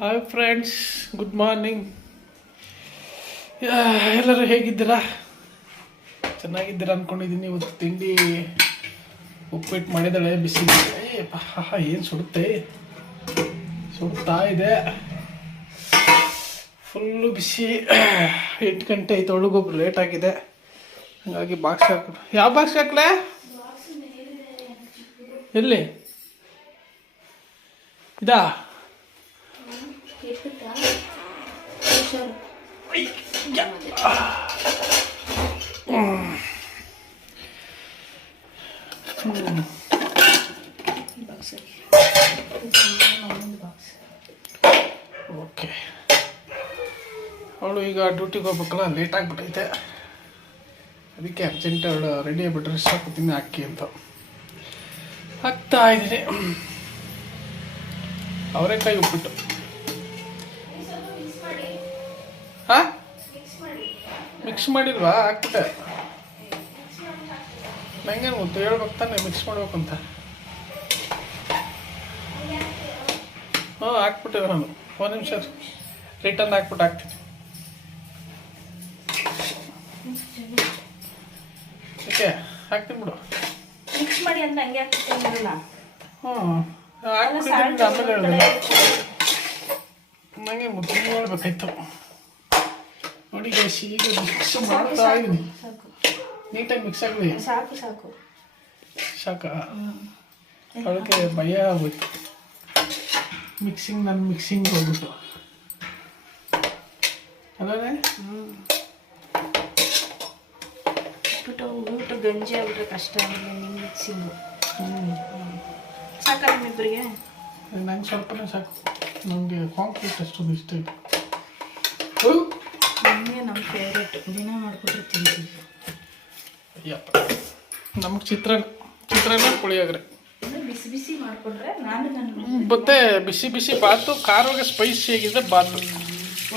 Hi friends, good morning. ಎಲ್ಲರೂ ಹೇಗಿದ್ದೀರಾ? ಚೆನ್ನಾಗಿದ್ದೀರಾ ಅಂದ್ಕೊಂಡಿದ್ದೀನಿ. ಇವತ್ತು ತಿಂಡಿ ಉಪ್ಪಿಟ್ಟು ಮಾಡಿದ್ದಾಳೆ, ಬಿಸಿ ಏನು ಸುಡ್ತಾ ಇದೆ, ಫುಲ್ಲು ಬಿಸಿ. 8 ಗಂಟೆ ಆಯ್ತು, ಒಳಗೊಬ್ರು ಲೇಟ್ ಆಗಿದೆ, ಹಾಗಾಗಿ ಬಾಕ್ಸ್ ಹಾಕು. ಯಾವ ಬಾಕ್ಸ್ ಹಾಕ್ಲೆ? ಎಲ್ಲಿ ಇದಾ? ಓಕೆ, ಅವಳು ಈಗ ಡ್ಯೂಟಿಗೆ ಹೋಗ್ಬೇಕಲ್ಲ, ಲೇಟ್ ಆಗಿಬಿಟ್ಟೈತೆ. ಅದಕ್ಕೆ ಅರ್ಜೆಂಟ್ ಅವಳು ರೆಡಿ ಆಗಿಬಿಟ್ರೆ ರೆಸ್ಟ್ ಹಾಕೋತೀನಿ ಅಕ್ಕಿ ಅಂತ ಹಾಕ್ತಾ ಇದ್ದೀನಿ. ಅವರೆಕಾಯಿ ಉಪ್ಪಿಟ್ಟು. ಹಾಂ, ಮಿಕ್ಸ್ ಮಾಡಿಲ್ವಾ? ಹಾಕ್ಬಿಟ್ಟೆ. ನಂಗೇನು ಗೊತ್ತು, ಹೇಳ್ಬೇಕು ತಾನೆ ಮಿಕ್ಸ್ ಮಾಡ್ಬೇಕಂತ. ಹಾಕ್ಬಿಟ್ಟೆ ನಾನು. ಒಂದು ನಿಮಿಷ ರಿಟರ್ನ್ ಹಾಕ್ತೀನಿ. ಓಕೆ, ಹಾಕ್ತೀನಿ ಬಿಡು. ಮಿಕ್ಸ್ ಮಾಡಿ ಅಂತ ಹಂಗೆ ಹಾಕ್ತಿಲ್ಲ. ಹಾಕ್ಬಿಟ್ಟಿದ್ದೀನಿ, ಆಮೇಲೆ ಹೇಳಿದೆ. ನನಗೆ ಮುದ್ದೆ ಹೇಳ್ಬೇಕಾಯ್ತು. ನೋಡಿ ಗೈಸ್, ಈಗ ಮಿಕ್ಸ್ ಮಾಡ್ತಾ ಇದ್ದೀನಿ. ನೀಟಾಗಿ ಮಿಕ್ಸ್ ಆಗಲಿ. ಸಾಕಾ? ಅವಳಿಗೆ ಭಯ ಆಗೋಯ್ತು ಮಿಕ್ಸಿಂಗ್ ಹೋಗ್ಬಿಟ್ಟು ಅಲ್ಲೇ. ಊಟ ಗಂಜಿ ಆಗ್ಬಿಟ್ರೆ ಕಷ್ಟ ಆಗಿದೆ. ನಿಮ್ಮ ಮಿಕ್ಸಿಂಗು ಸಾಕ ನಿಮ್ಮಿಬ್ಬರಿಗೆ? ನಂಗೆ ಸ್ವಲ್ಪನೇ ಸಾಕು. ನಮಗೆ ಕಾಂಕ್ರೀಟ್ ಅಷ್ಟೊಂದು ಇಷ್ಟ ಇಲ್ಲ. ನಮಗೆ ನಮ್ಮ ಫೇವ್ರೇಟ್, ದಿನ ಮಾಡ್ಕೊಟ್ರೆ ತಿಂತೀವಿ. ಅಯ್ಯಪ್ಪ, ನಮಗೆ ಚಿತ್ರಾನ್ನ ಪುಳಿಯೋಗರೆ ಬಿಸಿ ಬಿಸಿ ಮಾಡಿಕೊಂಡ್ರೆ ಮತ್ತೆ ಬಿಸಿ ಬಾತು. ಖಾರವಾಗಿ ಸ್ಪೈಸಿ ಆಗಿದ್ರೆ ಬಾತು.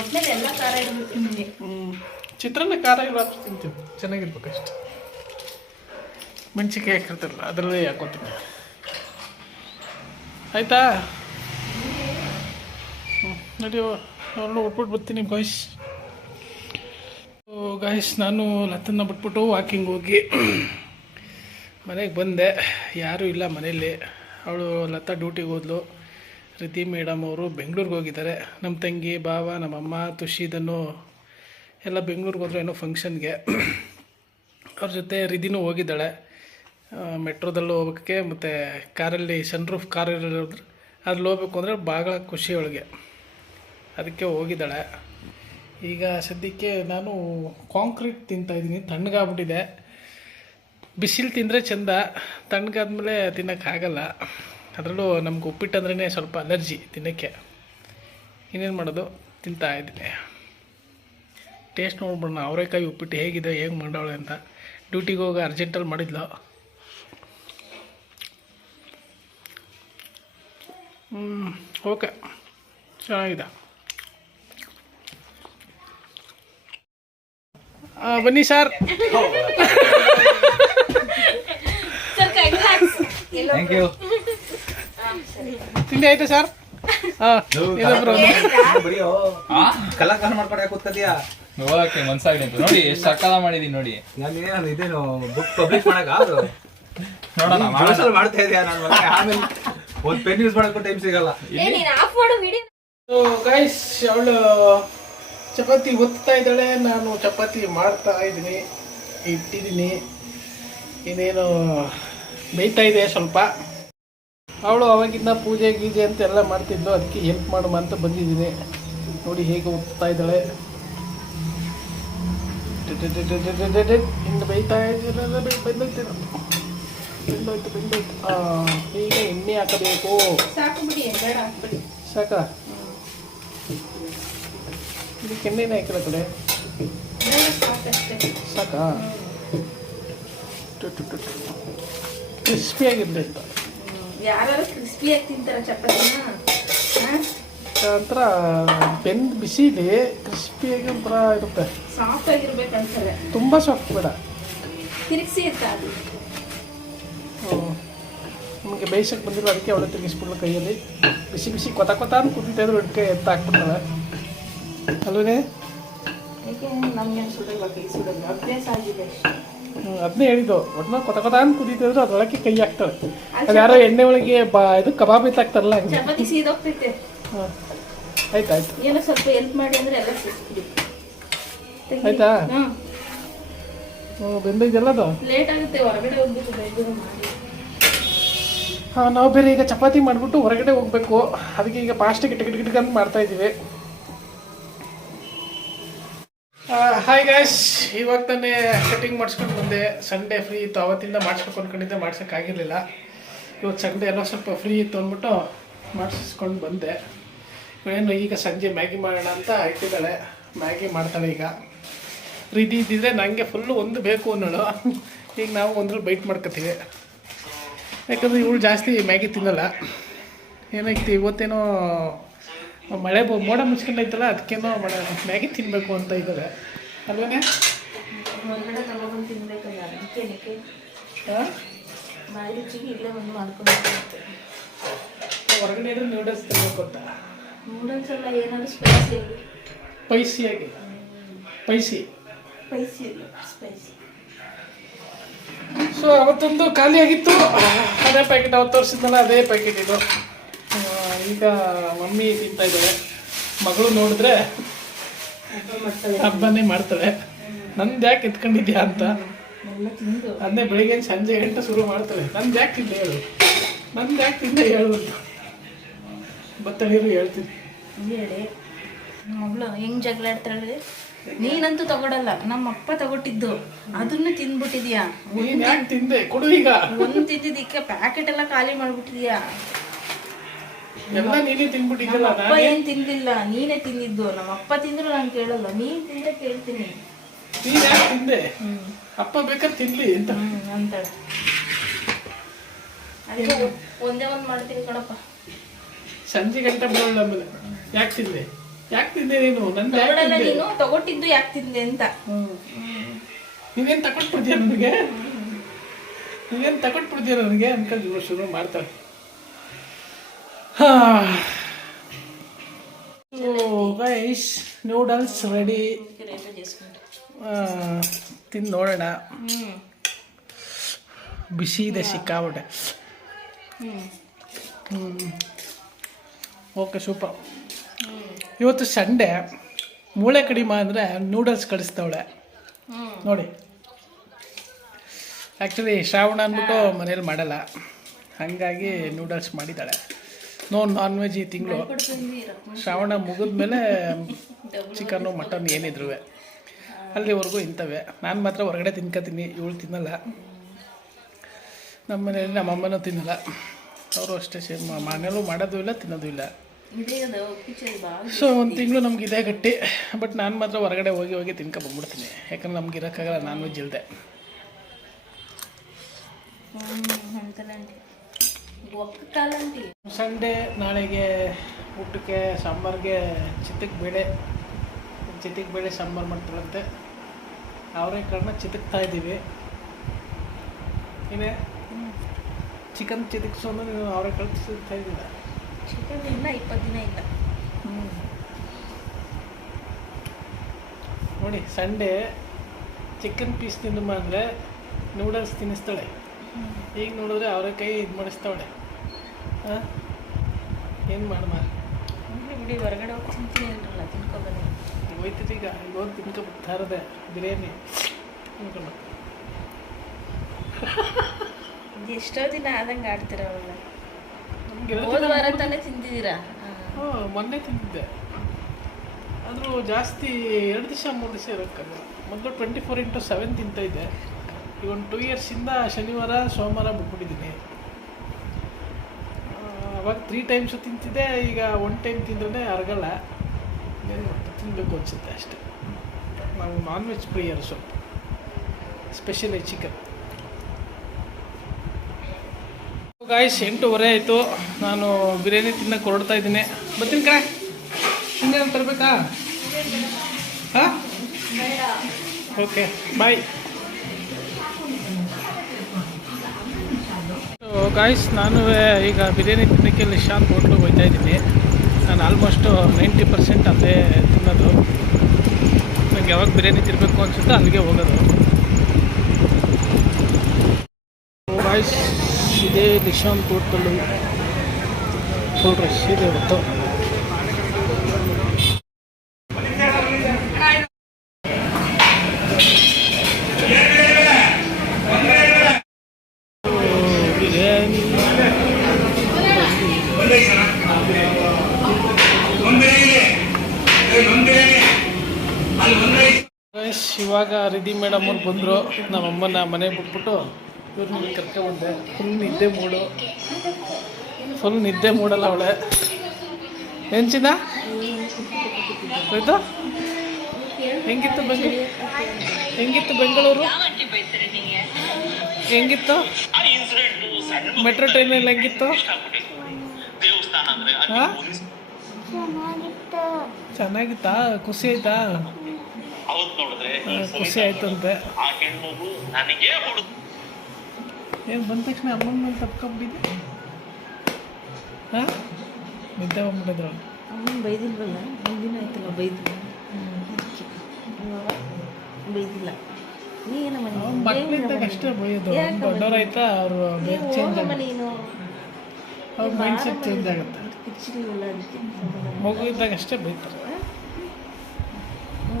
ಒಟ್ಟಿನಲ್ಲಿ ಎಲ್ಲ ಖಾರ ಇರಬೇಕು ನಿಮಗೆ. ಚಿತ್ರಾನ್ನ ಖಾರ ಇಲ್ಲ ತಿಂತೀವಿ, ಚೆನ್ನಾಗಿರ್ಬೇಕು ಅಷ್ಟೆ. ಮೆಣಸಿನ್ಕಾಯಿ ಹಾಕಿರ್ತಿರಲ್ಲ, ಅದರಲ್ಲೇ ಹಾಕೋತೀನಿ. ಆಯಿತಾ? ನಡೆಯೋ, ಅವಳು ಉಟ್ಬಿಟ್ಟು ಬರ್ತೀನಿ ಗಾಯ್ಸ್. ನಾನು ಲತನ್ನ ಬಿಟ್ಬಿಟ್ಟು ವಾಕಿಂಗ್ ಹೋಗಿ ಮನೆಗೆ ಬಂದೆ. ಯಾರೂ ಇಲ್ಲ ಮನೆಯಲ್ಲಿ. ಅವಳು ಲತಾ ಡ್ಯೂಟಿಗೆ ಹೋದ್ಲು. ರಿತಿ ಮೇಡಮ್ ಅವರು ಬೆಂಗಳೂರಿಗೆ ಹೋಗಿದ್ದಾರೆ. ನಮ್ಮ ತಂಗಿ, ಬಾವ, ನಮ್ಮಮ್ಮ, ತುಷಿದನ್ನು ಎಲ್ಲ ಬೆಂಗಳೂರಿಗೆ ಹೋದ್ರು ಏನೋ ಫಂಕ್ಷನ್ಗೆ. ಅವ್ರ ಜೊತೆ ರಿದಿನೂ ಹೋಗಿದ್ದಾಳೆ. ಮೆಟ್ರೋದಲ್ಲೂ ಹೋಗೋಕ್ಕೆ, ಮತ್ತು ಕಾರಲ್ಲಿ ಸನ್ರೂಫ್ ಕಾರ್ ಇರೋದ್ರೆ ಅದ್ರಲ್ಲಿ ಹೋಗ್ಬೇಕು ಅಂದರೆ ಭಾಳ ಖುಷಿ ಅವಳಿಗೆ. ಅದಕ್ಕೆ ಹೋಗಿದ್ದಾಳೆ. ಈಗ ಸದ್ಯಕ್ಕೆ ನಾನು ಕಾಂಕ್ರೀಟ್ ತಿಂತಾಯಿದ್ದೀನಿ. ತಣ್ಣಗಾಗ್ಬಿಟ್ಟಿದೆ. ಬಿಸಿಲು ತಿಂದರೆ ಚೆಂದ, ತಣ್ಣಗಾದ್ಮೇಲೆ ತಿನ್ನೋಕ್ಕಾಗಲ್ಲ. ಅದರಲ್ಲೂ ನಮ್ಗೆ ಉಪ್ಪಿಟ್ಟು ಅಂದ್ರೇ ಸ್ವಲ್ಪ ಅಲರ್ಜಿ ತಿನ್ನೋಕ್ಕೆ. ಇನ್ನೇನು ಮಾಡೋದು, ತಿಂತಾಯಿದ್ದೀನಿ. ಟೇಸ್ಟ್ ನೋಡ್ಬಿಡೋಣ ಅವರೆಕಾಯಿ ಉಪ್ಪಿಟ್ಟು ಹೇಗಿದೆ, ಹೇಗೆ ಮಾಡವಳೆ ಅಂತ. ಡ್ಯೂಟಿಗೆ ಹೋಗಿ ಅರ್ಜೆಂಟಲ್ಲಿ ಮಾಡಿದ್ಲು. ಓಕೆ, ಚೆನ್ನಾಗಿದೆ. ಬನ್ನಿ ಸರ್. ತಿಂಡಿ ಆಯ್ತಾ ಸರ್? ನೋಡಕ್ಕೆ ಮನ್ಸಾಗ್ಲಿಂತ ನೋಡಿ, ಎಷ್ಟು ಸಕಾಲ ಮಾಡಿದೀನಿ ನೋಡಿ. ಇದೇನು ಬುಕ್ ಪಬ್ಲಿಷ್ ಮಾಡಕ್ ನೋಡೋಣ ಮಾಡ್ತಾ ಇದೆಯಾ? ನಾನು ಆಮೇಲೆ ಒಂದು ಪೆನ್ ಯೂಸ್ ಮಾಡಕ್ಕೂ ಟೈಮ್ ಸಿಗಲ್ಲ. ಗೈಸ್, ಅವಳು ಚಪಾತಿ ಒತ್ತಾ ಇದ್ದಾಳೆ, ನಾನು ಚಪಾತಿ ಮಾಡ್ತಾ ಇದ್ದೀನಿ, ಇಟ್ಟಿದ್ದೀನಿ. ಇನ್ನೇನು ಬೇಯ್ತಾ ಇದೆ ಸ್ವಲ್ಪ. ಅವಳು ಅವಾಗಿಂದ ಪೂಜೆ ಗೀಜೆ ಅಂತ ಎಲ್ಲ ಮಾಡ್ತಿದ್ಲು, ಅದಕ್ಕೆ ಹೆಲ್ಪ್ ಮಾಡುವ ಅಂತ ಬಂದಿದ್ದೀನಿ. ನೋಡಿ ಹೇಗೆ ಒತ್ತಾ ಇದ್ದಾಳೆ. ಇನ್ನು ಬೇಯ್ತಾ ಇದ್ದೀನಿ. ಬೆಂದೋಯ್ತು. ಈಗ ಎಣ್ಣೆ ಹಾಕಬೇಕು. ಸಾಕಾ? ಇದಕ್ಕೆ ಎಣ್ಣೆನೇ ಹಾಕಿಲ್ಲ ಕಡೆ. ಸಾಕಾ? ಕ್ರಿಸ್ಪಿಯಾಗಿರಲಿ ಅಂತ. ಯಾರು ಕ್ರಿಸ್ಪಿಯಾಗಿ ತಿಂತಾರೆ ಚಪಾತಿನ? ಒಂಥರ ಬೆಂದು ಬಿಸಿಲಿ ಕ್ರಿಸ್ಪಿಯಾಗಿ ಒಂಥರ ಇರುತ್ತೆ. ಸಾಫ್ಟ್ ಆಗಿರ್ಬೇಕಂತಾರೆ. ತುಂಬ ಸಾಫ್ಟ್ ಬೇಡ, ತಿರುಗಿಸಿ ಇರ್ತಾ ಅದು. ನಮಗೆ ಬೇಯಿಸೋಕ್ಕೆ ಬಂದಿಲ್ಲ, ಅದಕ್ಕೆ ಅವಳೆ ತಿರುಗಿಸ್ಬಿಡ್ಲು ಕೈಯಲ್ಲಿ. ಬಿಸಿ ಬಿಸಿ ಕೊತ ಕೊತ ಅಂತ ಕುದಿತಾ ಇದ್ರು ಹಿಡ್ಕೆ ಎತ್ತ ಹಾಕ್ಬಿಡ್ತಾಳೆ ಅಲ್ವೇ? ಏಕೆ ನಮ್ಗೆ ಸುಡಲ್ವಾ? ಕೈ ಸುಡಲ್ವಾ? ಅಭ್ಯಾಸ ಆಗಿದೆ. ಅದನ್ನೇ ಹೇಳಿದ್ದು, ಒಟ್ನಲ್ಲಿ ಕೊತ ಕೊತ ಅಂತ ಕುದೀತಿದ್ರು ಅದರೊಳಗೆ ಕೈ ಹಾಕ್ತಾಳೆ. ಅದು ಯಾರೋ ಎಣ್ಣೆ ಒಳಗೆ ಇದು ಕಬಾಬ್ ಎತ್ತಾಕ್ತಾರಲ್ಲ ಹಂಗೆ. ಚಪಾತಿ ಸೀದೋಗ್ತೈತೆ. ಹಾಂ ಆಯ್ತು ಆಯ್ತು. ಏನೋ ಸ್ವಲ್ಪ ಹೆಲ್ಪ್ ಮಾಡಿ ಅಂದರೆ ಎಲ್ಲ ಸಿಕ್ಕಿದೆ. ಆಯ್ತಾ? ಹಾಂ ಬೆಂದಿದ್ದೆಲ್ಲ ಅದು. ಲೇಟ್ ಆಗುತ್ತೆ, ಹೊರಗಡೆ ಹೋಗ್ಬಿಟ್ಟು ಬೇಗ ಮಾಡಿ. ಹಾಂ ನಾವು ಬೇರೆ ಈಗ ಚಪಾತಿ ಮಾಡಿಬಿಟ್ಟು ಹೊರಗಡೆ ಹೋಗಬೇಕು. ಅದಕ್ಕೆ ಈಗ ಫಾಸ್ಟಿಗೆ ಟಿಕೆಟ್ ಅಂತ ಮಾಡ್ತಾಯಿದ್ದೀವಿ. ಹಾಯ್ ಗಾಯ್ಸ್, ಇವಾಗ ತಾನೇ ಕಟಿಂಗ್ ಮಾಡಿಸ್ಕೊಂಡು ಬಂದೆ. ಸಂಡೇ ಫ್ರೀ ಇತ್ತು, ಅವತ್ತಿಂದ ಮಾಡಿಸ್ಬೇಕು ಅಂದ್ಕೊಂಡಿದ್ದೆ, ಮಾಡ್ಸೋಕ್ಕಾಗಿರಲಿಲ್ಲ. ಇವತ್ತು ಸಂಡೇ ಎಲ್ಲ ಸ್ವಲ್ಪ ಫ್ರೀ ಇತ್ತು ಅಂದ್ಬಿಟ್ಟು ಮಾಡಿಸ್ಕೊಂಡು ಬಂದೆ. ಏನು ಈಗ ಸಂಜೆ ಮ್ಯಾಗಿ ಮಾಡೋಣ ಅಂತ ಇಟ್ಟಿದ್ದಾಳೆ. ಮ್ಯಾಗಿ ಮಾಡ್ತಾಳೆ ಈಗ. ರೀತಿ ಇದ್ದಿದ್ರೆ ನನಗೆ ಫುಲ್ಲು ಒಂದು ಬೇಕು ಅನ್ನೋಳು. ಈಗ ನಾವು ಒಂದ್ರಲ್ಲಿ ಬೈಟ್ ಮಾಡ್ಕೊತೀವಿ, ಯಾಕಂದರೆ ಇವಳು ಜಾಸ್ತಿ ಮ್ಯಾಗಿ ತಿನ್ನಲ್ಲ. ಏನಾಯ್ತು ಇವತ್ತೇನೋ ಮಳೆ ಮೋಡ ಮುಚ್ಕೊಂಡೈತಲ್ಲ, ಅದಕ್ಕೇನೋ ಮ್ಯಾಗಿ ತಿನ್ನಬೇಕು ಅಂತ ಇದ್ದಾರೆ ಅಲ್ವೇ? ಹೊರಗಡೆ ತಗೊಬಂದು ತಿನ್ಬೇಕಲ್ಲ, ಅದಕ್ಕೆ ಹಾಂ ಬಾಯಿ ರುಚಿಗೆ ಇಲ್ಲೇ ಒಂದು ಮಾಡ್ಕೊಂಡು ಹೊರಗಡೆ ಇದ್ರೆ ನೂಡಲ್ಸ್ ತಿನ್ನಬೇಕು ಅಂತ. ನೂಡಲ್ಸ್ ಎಲ್ಲ ಏನಾದ್ರು ಸ್ಪೈಸಿ ಆಗಿ, ಸ್ಪೈಸಿಯಾಗಿ ಸ್ಪೈಸಿ ಇಲ್ಲ ಸ್ಪೈಸಿ. ಸೊ ಅವತ್ತೊಂದು ಖಾಲಿ ಆಗಿತ್ತು, ಅದೇ ಪ್ಯಾಕೆಟ್ ಅವತ್ತು ತೋರಿಸಿದ್ನಲ್ಲ, ಅದೇ ಪ್ಯಾಕೆಟ್ ಇದು. ಈಗ ಮಮ್ಮಿ ತಿಂತಾ ಇದ್ದಾಳೆ. ಮಗಳು ನೋಡಿದ್ರೆ ಹಬ್ಬನೇ ಮಾಡ್ತಾಳೆ. ನಂದು ಯಾಕೆ ಎತ್ಕೊಂಡಿದ್ಯಾ ಅಂತ. ಎಲ್ಲ ತಿಂದು ಅದನ್ನೇ ಬೆಳಿಗ್ಗೆ ಸಂಜೆ 8 ಶುರು ಮಾಡ್ತಾಳೆ. ನಂದು ಯಾಕೆ ತಿಂದೆ ಹೇಳು, ನಂದು ಯಾಕೆ ತಿಂದೆ ಹೇಳು ಅಂತ. ಬತ್ತಳಿರು ಹೇಳ್ತೀನಿ. ಹೇಳಿ ಮಗಳು ಹೆಂಗ್ ಜಗಳ ಆಡ್ತಾಳೆ. ನೀನಂತೂ ತಗೊಳಲ್ಲ, ನಮ್ಮ ಅಪ್ಪ ತಗೊಟ್ಟಿದ್ದು ಅದನ್ನ ತಿಂದ್ಬಿಟ್ಟಿದ್ಯಾ. ನೀನು ಯಾಕೆ ತಿಂದೆ ಕೊಡು ಈಗ. ಒಂದು ತಿಂದಿದ್ದಕ್ಕೆ ಪ್ಯಾಕೆಟ್ ಎಲ್ಲ ಖಾಲಿ ಮಾಡ್ಬಿಟ್ಟಿದ್ಯಾ. ಎಲ್ಲ ನೀನೇ ತಿನ್ಬಿಟ್ಟಿದ್ದಲ್ಲ. ಅಪ್ಪ ಏನ್ ತಿನ್ಲಿಲ್ಲ, ನೀನೇ ತಿಂದಿದ್ದು. ನಮ್ಮ ಅಪ್ಪ ತಿಂದ್ರು ನಾನು ಕೇಳಲ್ಲ, ನೀನ್ ತಿಂದ್ರೆ ಕೇಳ್ತೀನಿ. ನೀನು ಯಾಕೆ ತಿಂದೆ, ಅಪ್ಪ ಬೇಕಾದ್ರೆ ತಿನ್ಲಿ ಅಂತ ಅಂತಾಳೆ. ಅದಕ್ಕೆ ಒಂದೇ ಒಂದು ಮಾಡ್ತೀನಿ ಕಣಪ್ಪ. ಸಂಜೆ ಗಂಟೆ ಬರೋಲ್ಲ. ಆಮೇಲೆ ಯಾಕೆ ತಿಂದೆ, ಯಾಕೆ ತಿಂದೆ ನೀನು, ನಂದು ಯಾಕೆ ತಗೊಳಲ್ಲ ತಿಂದೆ, ನೀನು ತಗೊಟ್ಟಿದ್ದು ಯಾಕೆ ತಿಂದೆ ಅಂತ. ನೀನೇನು ತಗೊಟ್ಬಿಡ್ತೀಯ ನನಗೆ, ನೀನೇನು ತಗೊಟ್ಬಿಡ್ತೀಯ ನನಗೆ ಅನ್ಕೊಂಡು ಶುರು ಮಾಡ್ತಾಳೆ. Guys, noodles ready. ತಿಂದು ನೋಡೋಣ. ಬಿಸಿ ಇದೆ ಸಿಕ್ಕಾಬಿಟ್ಟೆ. Okay super. ಇವತ್ತು ಸಂಡೇ, ಮೂಳೆ ಕಡಿಮೆ ಅಂದರೆ ನೂಡಲ್ಸ್ ಕಳಿಸ್ತವಳೆ ನೋಡಿ. ಆ್ಯಕ್ಚುಲಿ ಶ್ರಾವಣ ಅಂದ್ಬಿಟ್ಟು ಮನೇಲಿ ಮಾಡಲ್ಲ, ಹಾಗಾಗಿ ನೂಡಲ್ಸ್ ಮಾಡಿದ್ದಾಳೆ. ನಾನ್ ವೆಜ್ ಈ ತಿಂಗಳು. ಶ್ರಾವಣ ಮುಗಿದ್ಮೇಲೆ ಚಿಕನ್ನು ಮಟನ್ ಏನಿದ್ರು ಅಲ್ಲಿವರೆಗೂ ಇಂಥವೇ. ನಾನು ಮಾತ್ರ ಹೊರಗಡೆ ತಿನ್ಕೋತೀನಿ, ಇವಳು ತಿನ್ನಲ್ಲ. ನಮ್ಮ ಮನೆಯಲ್ಲಿ ನಮ್ಮ ಅಮ್ಮನೂ ತಿನ್ನಲ್ಲ, ಅವರು ಅಷ್ಟೇ ಸೇಮ್. ಮನೇಲೂ ಮಾಡೋದು ಇಲ್ಲ, ತಿನ್ನೋದು ಇಲ್ಲ. ಸೊ ಒಂದು ತಿಂಗಳು ನಮ್ಗೆ ಇದೇ ಗಟ್ಟಿ. ಬಟ್ ನಾನು ಮಾತ್ರ ಹೊರಗಡೆ ಹೋಗಿ ತಿನ್ಕೊಂಡ್ಬಂದ್ಬಿಡ್ತೀನಿ, ಯಾಕಂದ್ರೆ ನಮ್ಗೆ ಇರೋಕ್ಕಾಗಲ್ಲ ನಾನ್ ವೆಜ್ ಇಲ್ಲದೆ. ಸಂಡೇ ನಾಳೆಗೆ ಊಟಕ್ಕೆ ಸಾಂಬಾರಿಗೆ ಚಿತ್ತಕ್ಕೆ ಬೇಳೆ ಸಾಂಬಾರು ಮಾಡ್ತಾರಂತೆ. ಅವರೆಕಾಳನ್ನ ಚಿತಕ್ತಾ ಇದ್ದೀವಿ. ಏನೇ ಚಿಕನ್ ಚಿತಕ್ಸೋದು, ನೀವು ಅವರೆಕಾಳು ಚಿತಕ್ತಾ ಇದ್ದೀರಾ? ಚಿಕನ್ ಇನ್ನ 20 ದಿನ ಇಲ್ಲ. ನೋಡಿ, ಸಂಡೇ ಚಿಕನ್ ಪೀಸ್ ತಿನ್ನಮ್ಮ ಅಂದರೆ ನೂಡಲ್ಸ್ ತಿನ್ನಿಸ್ತಾಳೆ. ಈಗ ನೋಡಿದ್ರೆ ಅವರೆಕಾಯಿ ಇದು ಮಾಡಿಸ್ತಾವಳೆ. ಹಾಂ, ಏನು ಮಾಡಮ್ಮ ಬಿಡಿ, ಹೊರಗಡೆ ಹೋಗಿ ತಿಂತೀನಿ ಅಂದ್ರಲ್ಲ, ತಿನ್ಕೊಬನ್ನಿ. ಹೋಯ್ತದೆ ಈಗ ಹೋಗಿ ತಿನ್ಕೊಬಿಡ್ತಾ ಇರೋದೆ ಬಿರಿಯಾನಿ ತಿನ್ಕೊಂಡು. ಎಷ್ಟೋ ದಿನ ಆದಂಗೆ ಆಡ್ತಿರವಲ್ಲ. ನಮ್ಗೆ ಹೋದ ವಾರ ತಾನೇ ತಿಂದಿದ್ದೀರಾ? ಮೊನ್ನೆ ತಿಂದಿದ್ದೆ. ಆದರೂ ಜಾಸ್ತಿ 2 ದಿವಸ 3 ದಿವಸ ಇರೋಕ್ಕಲ್ಲ. ಮೊದಲು 24/7 ತಿಂತಾಯಿದ್ದೆ. ಈಗ ಒಂದು 2 ಇಯರ್ಸಿಂದ ಶನಿವಾರ ಸೋಮವಾರ ಬಿಟ್ಬಿಟ್ಟಿದ್ದೀನಿ. ಅವಾಗ 3 ಟೈಮ್ಸು ತಿಂತಿದ್ದೆ, ಈಗ 1 ಟೈಮ್ ತಿಂದ್ರೆ ಅರಗಲ್ಲ. ಏನು ಮಾಡ್ತಾ ತಿನ್ನಬೇಕು ಅನಿಸುತ್ತೆ ಅಷ್ಟೇ. ನಾವು ನಾನ್ ವೆಜ್ ಪ್ರಿಯರು, ಸ್ವಲ್ಪ ಸ್ಪೆಷಲಿ ಚಿಕನ್. ಗಾಯ್ಸ್ 8:15 ಆಯಿತು. ನಾನು ಬಿರಿಯಾನಿ ತಿನ್ನಕ್ಕೆ ಹೊರಡ್ತಾ ಇದ್ದೀನಿ. ಬರ್ತೀನಿ ಕಣೆ, ಇನ್ನೇನು ತರಬೇಕಾ? ಹಾಂ, ಓಕೆ ಬಾಯ್. ಗಾಯ್ಸ್ ನಾನು ಈಗ ಬಿರಿಯಾನಿ ತಿನ್ನೋಕ್ಕೆ ನಿಶಾಂತ್ ಹೋಟ್ಲಿಗೆ ಹೋಗ್ತಾ ಇದ್ದೀನಿ. ನಾನು ಆಲ್ಮೋಸ್ಟು 90% ಅಲ್ಲೇ ತಿನ್ನೋದು. ನನಗೆ ಯಾವಾಗ ಬಿರಿಯಾನಿ ತಿನ್ನಬೇಕು ಅನಿಸುತ್ತೋ ಅಲ್ಲಿಗೆ ಹೋಗೋದು. ಗಾಯ್ಸ್ ಇದೇ ನಿಶಾಂತ್ ಹೋಟೆಲು, ಫುಲ್ ರಶ್ ಇದೆ ಇವತ್ತು. ಇವಾಗ ರಿಧಿ ಮೇಡಮ್ ಅವ್ರು ಬಂದರು. ನಮ್ಮಮ್ಮನ ಮನೆಗೆ ಬಿಟ್ಬಿಟ್ಟು ಇವ್ರನ್ನ ಕರ್ಕೊಂಡ್ಬಂದೆ. ಫುಲ್ ನಿದ್ದೆ ಮೂಡಲ್ಲ ಅವಳೆ. ಏನು ಚಿನ್ನ ಆಯಿತು? ಹೆಂಗಿತ್ತು ಬೆಂಗಳೂರು? ಹೆಂಗಿತ್ತು ಮೆಟ್ರೋ ಟ್ರೈನಲ್ಲಿ? ಹೆಂಗಿತ್ತು? ಹಾಂ, ಚೆನ್ನಾಗಿತ್ತಾ? ಖುಷಿ ಆಯ್ತಾ? ಖುಷಿ ಆಯ್ತಂತೆ. ಏನು ಬಂದ ತಕ್ಷಣ ಅಮ್ಮನ ಮೇಲೆ ತಪ್ಕೊಂಡ್ಬಿಟ್ಟಿದ್ದೆ? ಹಾಂ, ನಿದ್ದೆ ಬಂದ್ಬಿಟ್ಟಿದ್ರು. ಅಮ್ಮನ ಬೈದಿಲ್ವಲ್ಲ, ಒಂದಿನ ಆಯ್ತಲ್ಲ ಬೈದಿಲ್ಲ. ಬೈದಿಲ್ಲ. ನೀನಮ್ಮ ಮಕ್ಕಳಿದ್ದಾಗ ಅಷ್ಟೇ ಬೈಯೋದು. ದೊಡ್ಡವರಾಯ್ತಾ ಅವರು ಚೇಂಜ್ ನೀನು ಅವ್ರ ಮೈಂಡ್ ಸೆಟ್ ಚೇಂಜ್ ಆಗುತ್ತೆ. ಕಿಚ್ಚಿಲ್ಲ ಅದಕ್ಕೆ ಮಗು ಇದ್ದಾಗ ಅಷ್ಟೇ ಬೈತಾರೆ.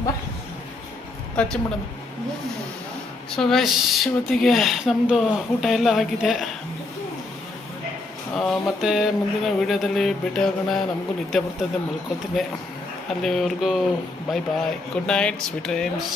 ಬಾ ಟಚ್ ಮಾಡೋದು. ಸೊ ಗೈಸ್, ಇವತ್ತಿಗೆ ನಮ್ಮದು ಊಟ ಎಲ್ಲ ಆಗಿದೆ. ಮತ್ತು ಮುಂದಿನ ವೀಡಿಯೋದಲ್ಲಿ ಭೇಟಿ ಆಗೋಣ. ನಮಗೂ ನಿದ್ದೆ ಬರ್ತದೆ, ಮಲ್ಕೋತೀನಿ. ಅಲ್ಲಿವರೆಗೂ ಬಾಯ್ ಬಾಯ್, ಗುಡ್ ನೈಟ್, ಸ್ವೀಟ್ ಡ್ರೀಮ್ಸ್.